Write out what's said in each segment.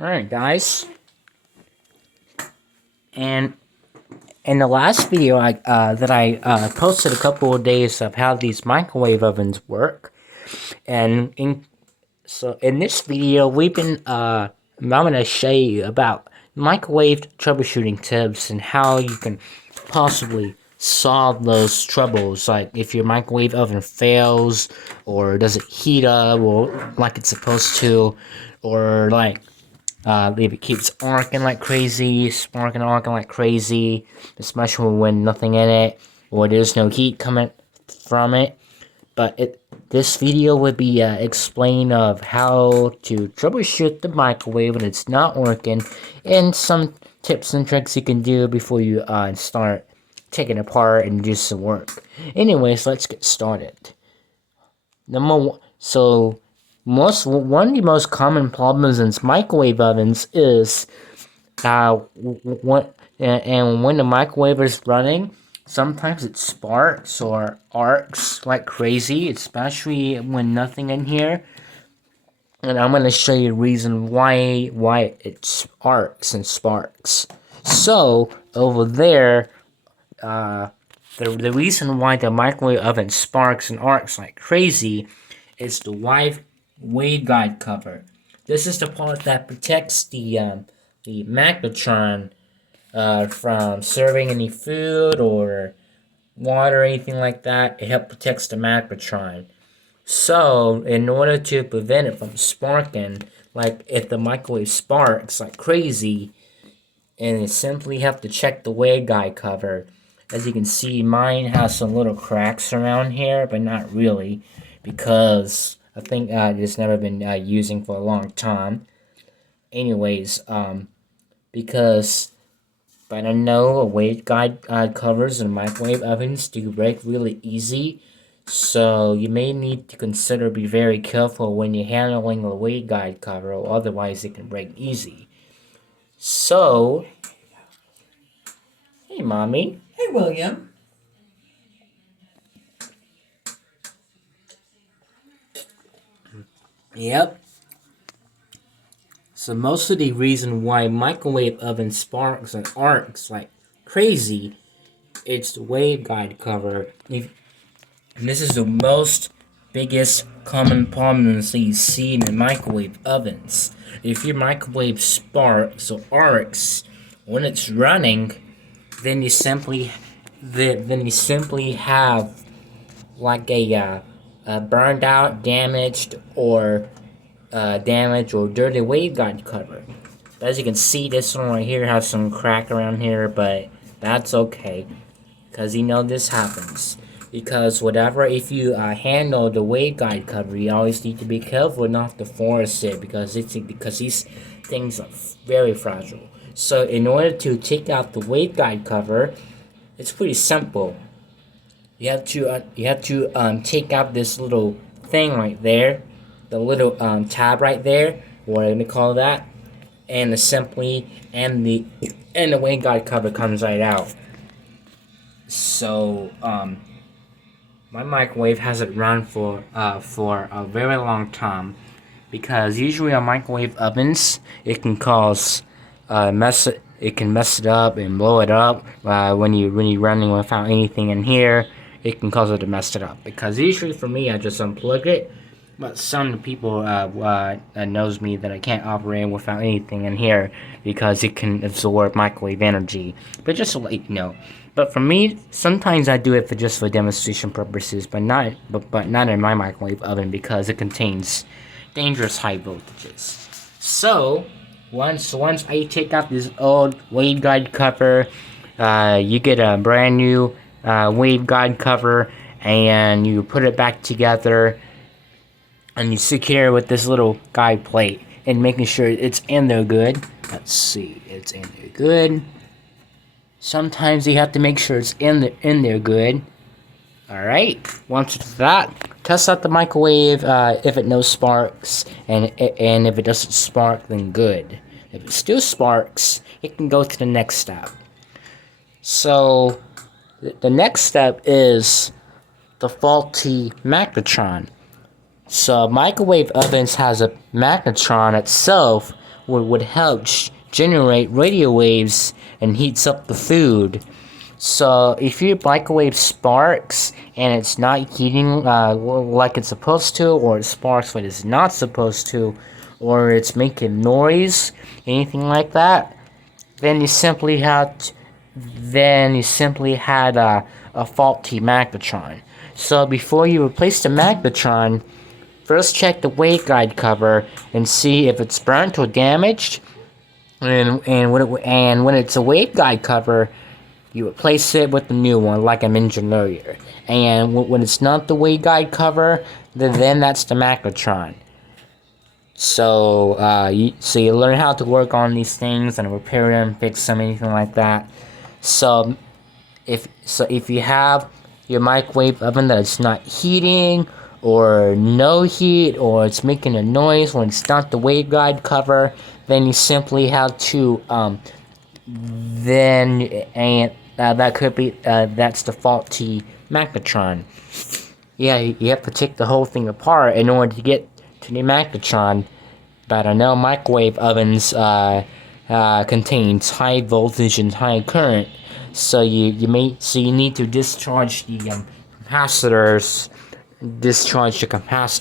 Alright guys, and in the last video I posted a couple of days of how these microwave ovens work, and in this video I'm gonna show you about microwave troubleshooting tips and how you can possibly solve those troubles, like if your microwave oven fails or doesn't heat up or like it's supposed to, or like if it keeps arcing like crazy, sparking, arcing like crazy, especially when nothing in it, or there's no heat coming from it. But this video would be explain of how to troubleshoot the microwave when it's not working, and some tips and tricks you can do before you start taking it apart and do some work. Anyways, let's get started. Number one, so one of the most common problems in microwave ovens is when the microwave is running, sometimes it sparks or arcs like crazy, especially when nothing in here. And I'm going to show you the reason why it arcs and sparks. So over there, the reason why the microwave oven sparks and arcs like crazy is the waveguide cover. This is the part that protects the magnetron from serving any food or water or anything like that. It helps protect the magnetron. So, in order to prevent it from sparking, like if the microwave sparks like crazy, and you simply have to check the waveguide cover. As you can see, mine has some little cracks around here, but not really, because I think it's never been using for a long time. Anyways, because but I know waveguide covers in microwave ovens do break really easy, so you may need to consider be very careful when you're handling a waveguide cover, or otherwise it can break easy. So, hey mommy. Hey, William. Yep. So most of the reason why microwave oven sparks and arcs like crazy, it's the waveguide cover. And this is the most biggest common problems that you see in microwave ovens. If your microwave sparks or arcs when it's running, then you simply have like a burned out, damaged, or dirty waveguide cover. But as you can see, this one right here has some crack around here, but that's okay, because you know this happens. Because if you handle the waveguide cover, you always need to be careful not to force it, because these things are very fragile. So in order to take out the waveguide cover, it's pretty simple. You have to take out this little thing right there, the little tab right there, whatever you call that, and the waveguide cover comes right out. So my microwave hasn't run for a very long time, because usually on microwave ovens it can cause it can mess it up and blow it up when you're running without anything in here. It can cause it to mess it up, because usually for me I just unplug it, but some people knows me that I can't operate without anything in here because it can absorb microwave energy. But just to let you know. But for me, sometimes I do it for demonstration purposes, but not in my microwave oven, because it contains dangerous high voltages. So once I take out this old waveguide cover, you get a brand new waveguide cover, and you put it back together, and you secure it with this little guide plate, and making sure it's in there good. Let's see, it's in there good. Sometimes you have to make sure it's in there good. Alright, once it's that, test out the microwave if it no sparks, and if it doesn't spark, then good. If it still sparks, it can go to the next step. So the next step is the faulty magnetron. So microwave ovens has a magnetron itself, would help generate radio waves and heats up the food. So if your microwave sparks and it's not heating like it's supposed to, or it sparks when it's not supposed to, or it's making noise, anything like that, then you simply had a faulty magnetron. So before you replace the magnetron, first check the waveguide cover and see if it's burnt or damaged. And when it's a waveguide cover, you replace it with the new one, like I mentioned earlier. And when it's not the waveguide cover, then that's the magnetron. So you learn how to work on these things and repair them, fix them, anything like that. So if you have your microwave oven that it's not heating, or no heat, or it's making a noise when it's not the waveguide cover, then you simply have to that's the faulty magnetron. Yeah, you have to take the whole thing apart in order to get to the magnetron. But I know microwave ovens contains high voltage and high current, so you need to discharge the capacitors,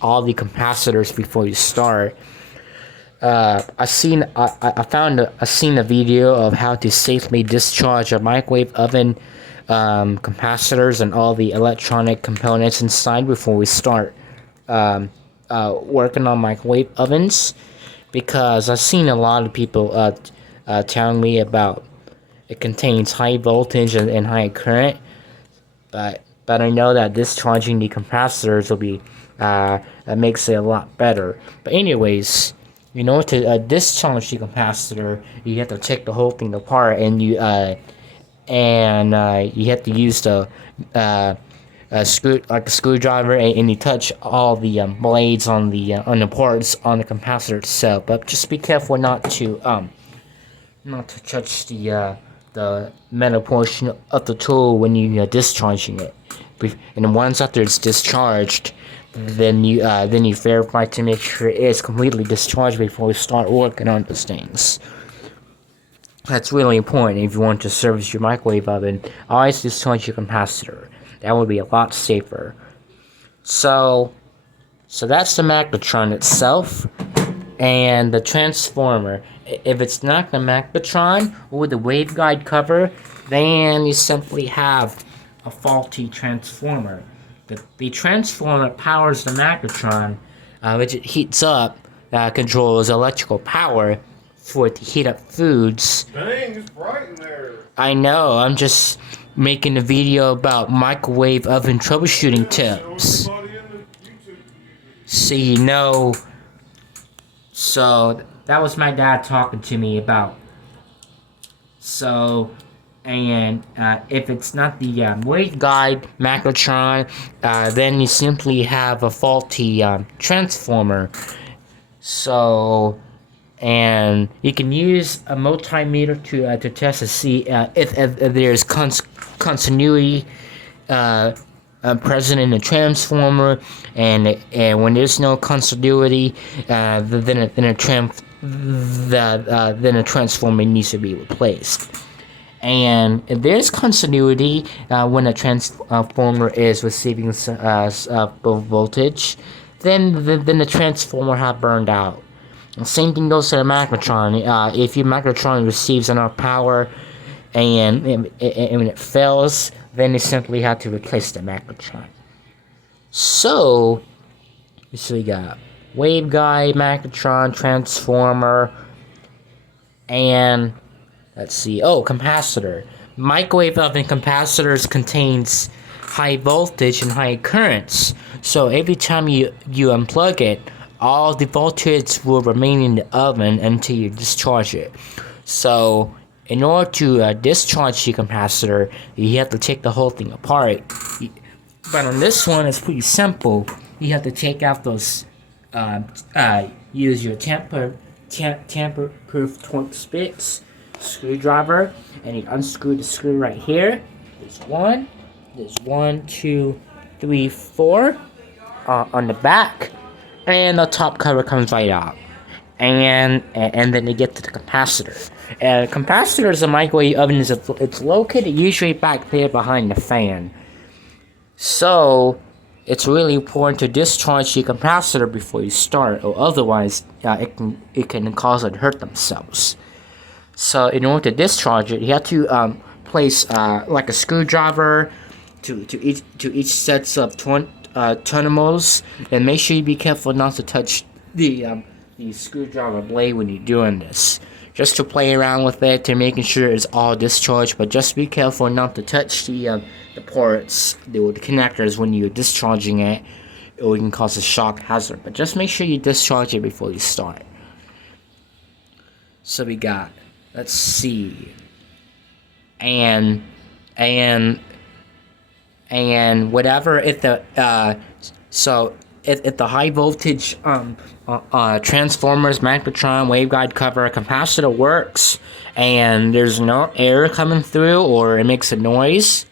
all the capacitors before you start. I seen a video of how to safely discharge a microwave oven capacitors and all the electronic components inside before we start working on microwave ovens, because I've seen a lot of people telling me about it contains high voltage and high current, but I know that discharging the capacitors will be makes it a lot better. But anyways, in order to discharge the capacitor, you have to take the whole thing apart, and you have to use the screwdriver, and you touch all the blades on the parts on the capacitor itself. But just be careful not to touch the metal portion of the tool when you discharging it. And then once after it's discharged, then you verify to make sure it is completely discharged before you start working on those things. That's really important if you want to service your microwave oven. Always discharge your capacitor. That would be a lot safer. So that's the magnetron itself, and the transformer. If it's not the magnetron or the waveguide cover, then you simply have a faulty transformer. The transformer powers the magnetron, which it heats up, controls electrical power for it to heat up foods. Dang, it's bright in there. I know, I'm just making a video about microwave oven troubleshooting tips. So you know, so that was my dad talking to me about. So, and if it's not the waveguide magnetron, then you simply have a faulty transformer. So, and you can use a multimeter to test to see if there's continuity present in the transformer, and when there's no continuity, then a transformer needs to be replaced. And if there's continuity when a transformer is receiving voltage, then the transformer has burned out. The same thing goes to the magnetron. If your magnetron receives enough power and it fails, then you simply have to replace the magnetron. So we got waveguide, magnetron, transformer, and let's see. Oh, capacitor. Microwave oven capacitors contains high voltage and high currents. So every time you unplug it, all the voltage will remain in the oven until you discharge it. So in order to discharge your capacitor, you have to take the whole thing apart. But on this one, it's pretty simple. You have to take out those, use your tamper-proof torque spits, screwdriver, and you unscrew the screw right here. There's one, 2, 3, 4 on the back, and the top cover comes right out. and then you get to the capacitor. And capacitor is a microwave oven. It's located usually back there behind the fan. So it's really important to discharge your capacitor before you start, or otherwise it can cause it to hurt themselves. So in order to discharge it, you have to place like a screwdriver to each sets of terminals, and make sure you be careful not to touch the screwdriver blade when you're doing this. Just to play around with it to making sure it's all discharged, but just be careful not to touch the ports, the connectors when you're discharging it, or it can cause a shock hazard. But just make sure you discharge it before you start. So we got, let's see, and whatever if the if the high voltage transformers, magnetron, waveguide cover, capacitor works, and there's no air coming through or it makes a noise,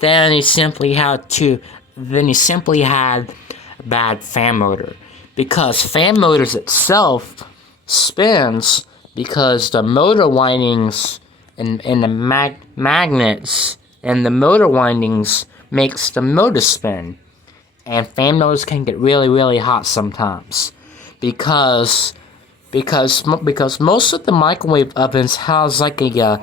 then you simply had a bad fan motor, because fan motors itself spins because the motor windings and the magnets and the motor windings makes the motor spin. And fan motors can get really, really hot sometimes, because most of the microwave ovens has like a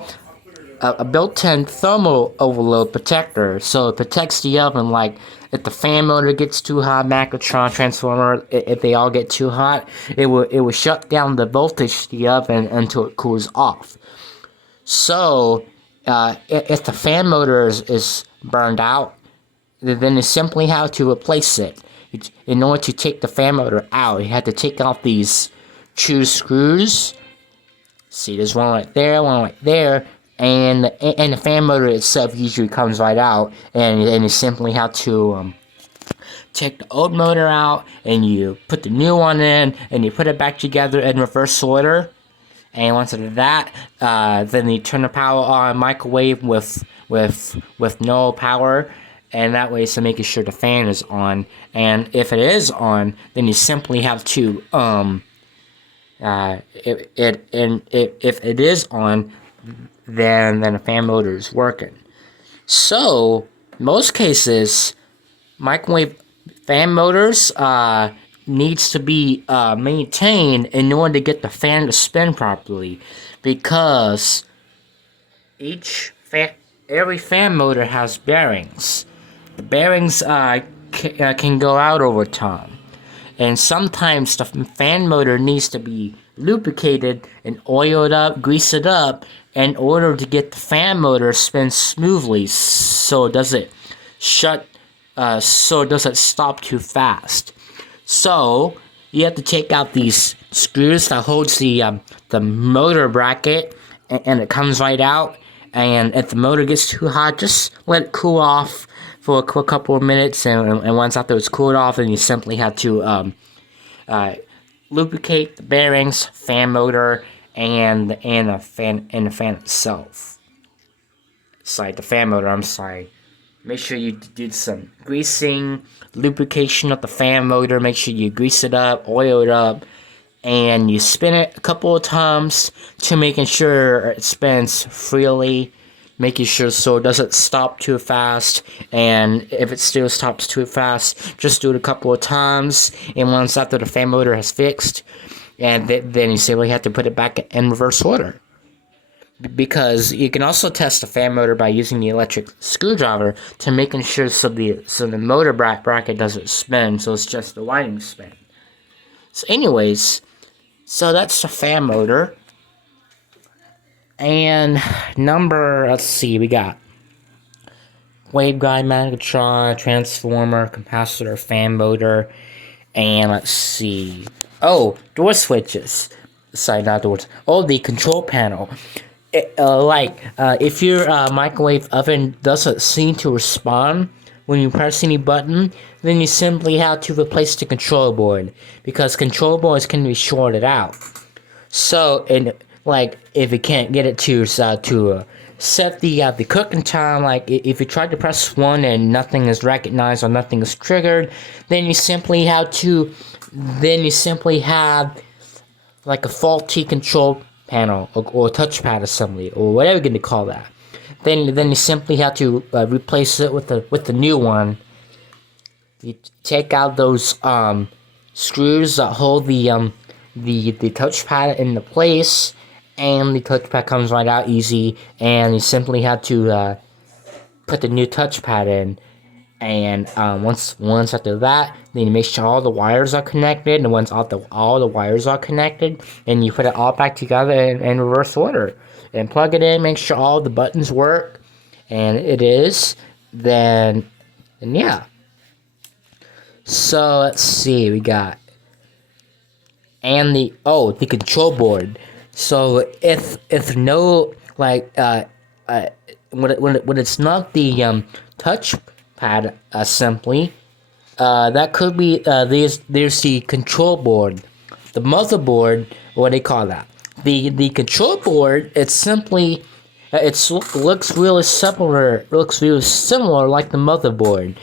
built-in thermal overload protector, so it protects the oven. Like if the fan motor gets too hot, magnetron, transformer, if they all get too hot, it will shut down the voltage to the oven until it cools off. So if the fan motor is burned out, then you simply have to replace it. In order to take the fan motor out, you have to take off these two screws. See, there's one right there, and the fan motor itself usually comes right out, and you simply have to take the old motor out, and you put the new one in, and you put it back together in reverse order. And once you do that, then you turn the power on microwave with no power. And that way, so making sure the fan is on. And if it is on, then you simply have to if it is on, then the fan motor is working. So most cases, microwave fan motors needs to be maintained in order to get the fan to spin properly, because every fan motor has bearings. The bearings can go out over time, and sometimes the fan motor needs to be lubricated and oiled up, greased up, in order to get the fan motor spin smoothly, so it doesn't stop too fast. So you have to take out these screws that holds the motor bracket, and it comes right out. And if the motor gets too hot, just let it cool off for a couple of minutes, and once after it's cooled off, then you simply have to lubricate the bearings, fan motor, and the fan itself. Sorry, the fan motor. I'm sorry. Make sure you did some greasing, lubrication of the fan motor. Make sure you grease it up, oil it up, and you spin it a couple of times to making sure it spins freely, making sure so it doesn't stop too fast. And if it still stops too fast, just do it a couple of times, and once after the fan motor has fixed, and then you simply have to put it back in reverse order. Because you can also test the fan motor by using the electric screwdriver to making sure so the motor bracket doesn't spin, so it's just the winding spin. So anyways, so that's the fan motor. And let's see, we got waveguide, magnetron, transformer, capacitor, fan motor, and let's see. Oh, door switches. Sorry, not doors. Oh, the control panel. If your microwave oven doesn't seem to respond when you press any button, then you simply have to replace the control board, because control boards can be shorted out. So, if you can't get it to set the cooking time, like if you try to press one and nothing is recognized or nothing is triggered, then you simply have like a faulty control panel or touchpad assembly or whatever you're gonna call that. Then you simply have to replace it with the new one. You take out those screws that hold the touchpad into place, and the touchpad comes right out easy. And you simply have to put the new touchpad in. And once after that, then you make sure all the wires are connected. And once all the wires are connected, and you put it all back together in reverse order, and plug it in. Make sure all the buttons work, and it is. Then yeah. So let's see, we got and the control board. So if no when it's not the touchpad assembly, that could be there's the control board, the motherboard. What do they call that? The control board. It's simply looks really similar. Looks really similar like the motherboard.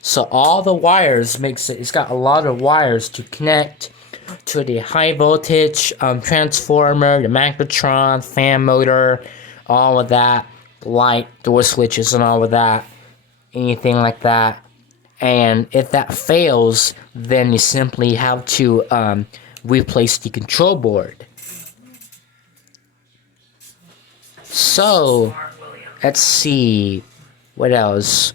So all the wires it's got a lot of wires to connect to the high voltage transformer, the magnetron, fan motor, all of that, light, door switches, and all of that, anything like that. And if that fails, then you simply have to replace the control board. So let's see what else.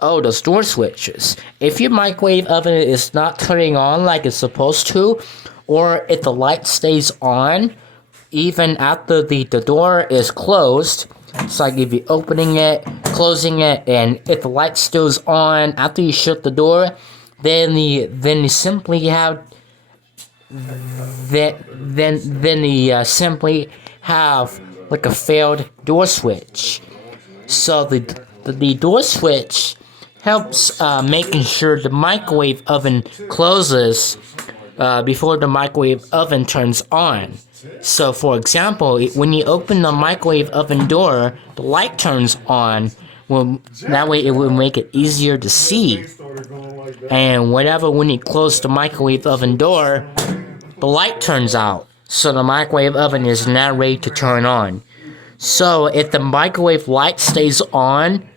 Oh, those door switches. If your microwave oven is not turning on like it's supposed to, or if the light stays on even after the door is closed, it's like if you're opening it, closing it, and if the light still's on after you shut the door, then you simply have simply have like a failed door switch. So the door switch helps making sure the microwave oven closes before the microwave oven turns on. So for example, when you open the microwave oven door, the light turns on. Well, that way it will make it easier to see. And when you close the microwave oven door, the light turns out. So the microwave oven is now ready to turn on. So if the microwave light stays on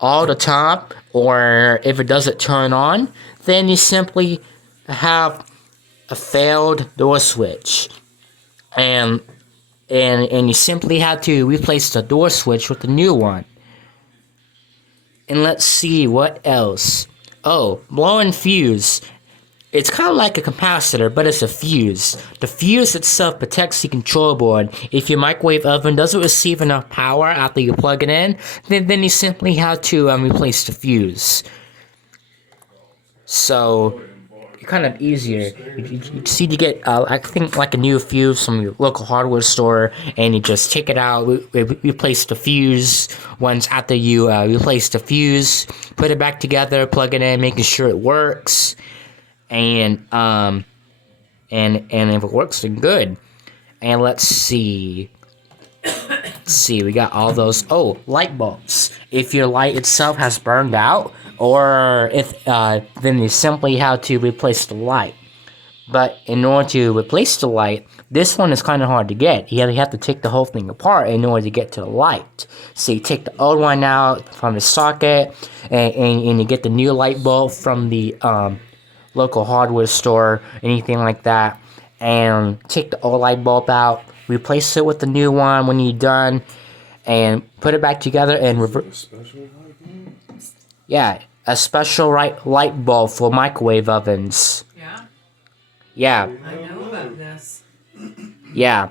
all the time, or if it doesn't turn on, then you simply have a failed door switch, and you simply have to replace the door switch with a new one. And let's see what else. Oh, blowing fuse. It's kind of like a capacitor, but it's a fuse. The fuse itself protects the control board. If your microwave oven doesn't receive enough power after you plug it in, then you simply have to replace the fuse. So, it's kind of easier. You just need to get, I think, like a new fuse from your local hardware store, and you just take it out, replace the fuse. Once after you replace the fuse, put it back together, plug it in, making sure it works. And if it works, then good. And let's see, we got all those. Oh, light bulbs. If your light itself has burned out, or if then you simply have to replace the light. But in order to replace the light, this one is kind of hard to get. You have to take the whole thing apart in order to get to the light. So you take the old one out from the socket, and you get the new light bulb from the local hardware store, anything like that, and take the old light bulb out, replace it with the new one when you're done, and put it back together and reverse. Yeah, a special light bulb for microwave ovens. Yeah? Yeah. I know about this. Yeah.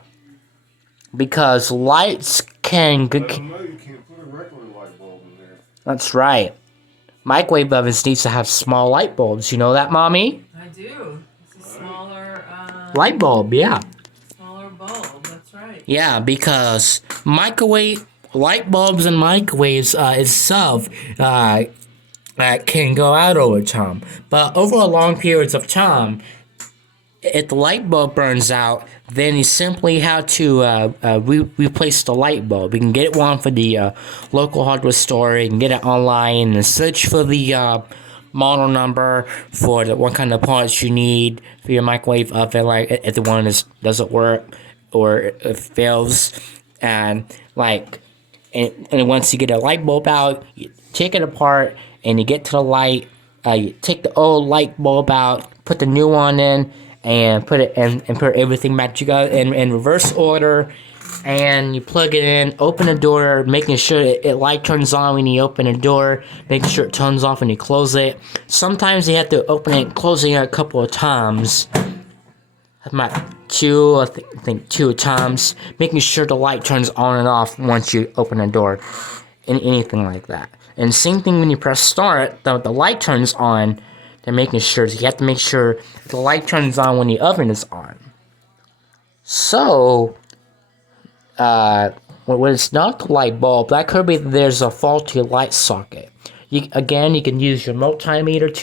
Because lights can... Let them know you can't put a regular light bulb in there. That's right. Microwave ovens needs to have small light bulbs. You know that, Mommy? I do. It's a smaller, Light bulb, yeah. smaller bulb. That's right. Yeah, because microwave light bulbs and microwaves itself can go out over time. But over a long periods of time, if the light bulb burns out, then you simply have to replace the light bulb. You can get one for the local hardware store. You can get it online and search for the model number for what kind of parts you need for your microwave oven, like if the one doesn't work or it fails, and and once you get a light bulb out, you take it apart and you get to the light. You take the old light bulb out, put the new one in, and put it in, and put everything back together in reverse order. And you plug it in, open the door, making sure it light turns on when you open the door, making sure it turns off when you close it. Sometimes you have to open it and close it a couple of times. About I think 2 times, making sure the light turns on and off once you open the door, and anything like that. And same thing when you press start, the light turns on. They're making sure, you have to make sure the light turns on when the oven is on. So, when it's not the light bulb, that could be there's a faulty light socket. You can use your multimeter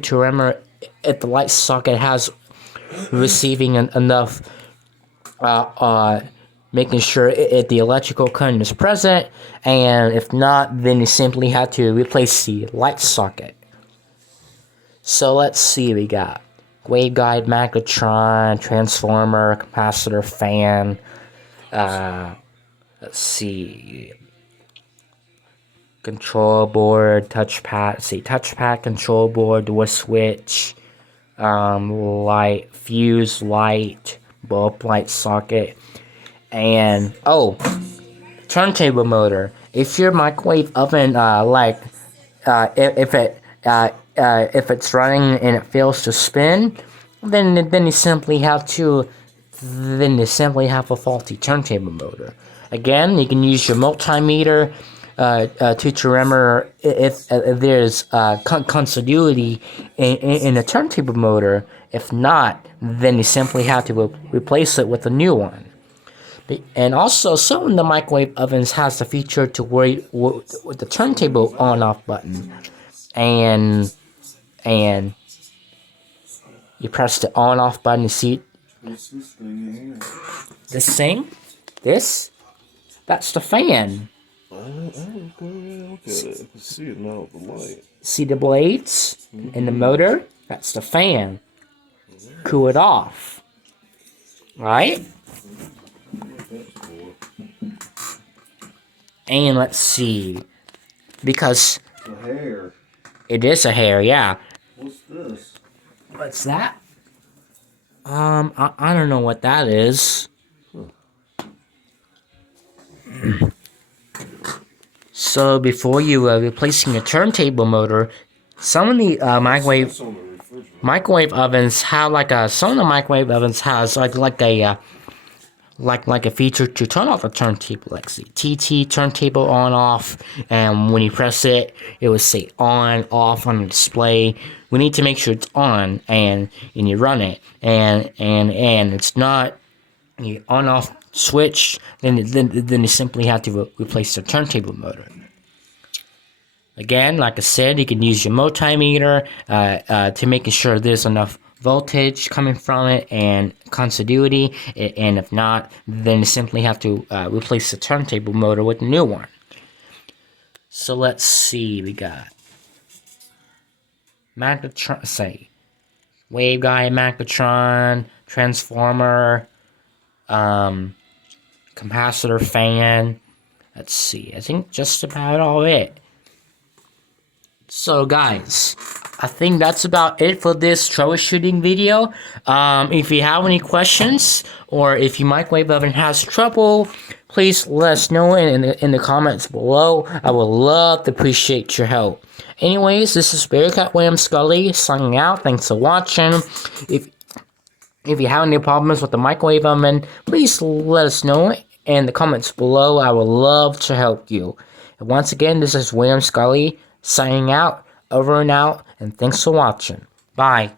to remember if the light socket has receiving enough, making sure if the electrical current is present, and if not, then you simply have to replace the light socket. So let's see, we got waveguide, magnetron, transformer, capacitor, fan. Let's see. Control board, touchpad, control board, door switch, light, fuse light, bulb light socket, and turntable motor. If your microwave oven, if it's running and it fails to spin, then you simply have a faulty turntable motor. Again, you can use your multimeter to remember if there's continuity in a turntable motor. If not, then you simply have to replace it with a new one. And also, some of the microwave ovens has the feature to where with the turntable on-off button, and you press the on-off button. You see What's this thing here? this thing? That's the fan. Okay, I can see it now with the light. See the blades in the motor? That's the fan. Cool it off. Right? And let's see. Because The hair. it is a hair, yeah. What's this? What's that? I don't know what that is. So before you replacing a turntable motor, some of the microwave That's on the refrigerator. microwave ovens have some of the microwave ovens has like a feature to turn off the turntable, like the TT turntable on off, and when you press it, it will say on off on the display. We need to make sure it's on, and you run it, and it's not the on off switch, then you simply have to replace the turntable motor. Again, like I said, you can use your multimeter to making sure there's enough voltage coming from it and continuity, and if not, then you simply have to replace the turntable motor with a new one. So let's see, we got magnetron, waveguide, magnetron, transformer, capacitor, fan. Let's see, I think just about all it. So guys, I think that's about it for this troubleshooting video. If you have any questions, or if your microwave oven has trouble, please let us know in the comments below. I would love to appreciate your help. Anyways, this is Bearcat William Scully signing out. Thanks for watching. If you have any problems with the microwave oven, please let us know in the comments below. I would love to help you. And once again, this is William Scully signing out, over and out, and thanks for watching. Bye.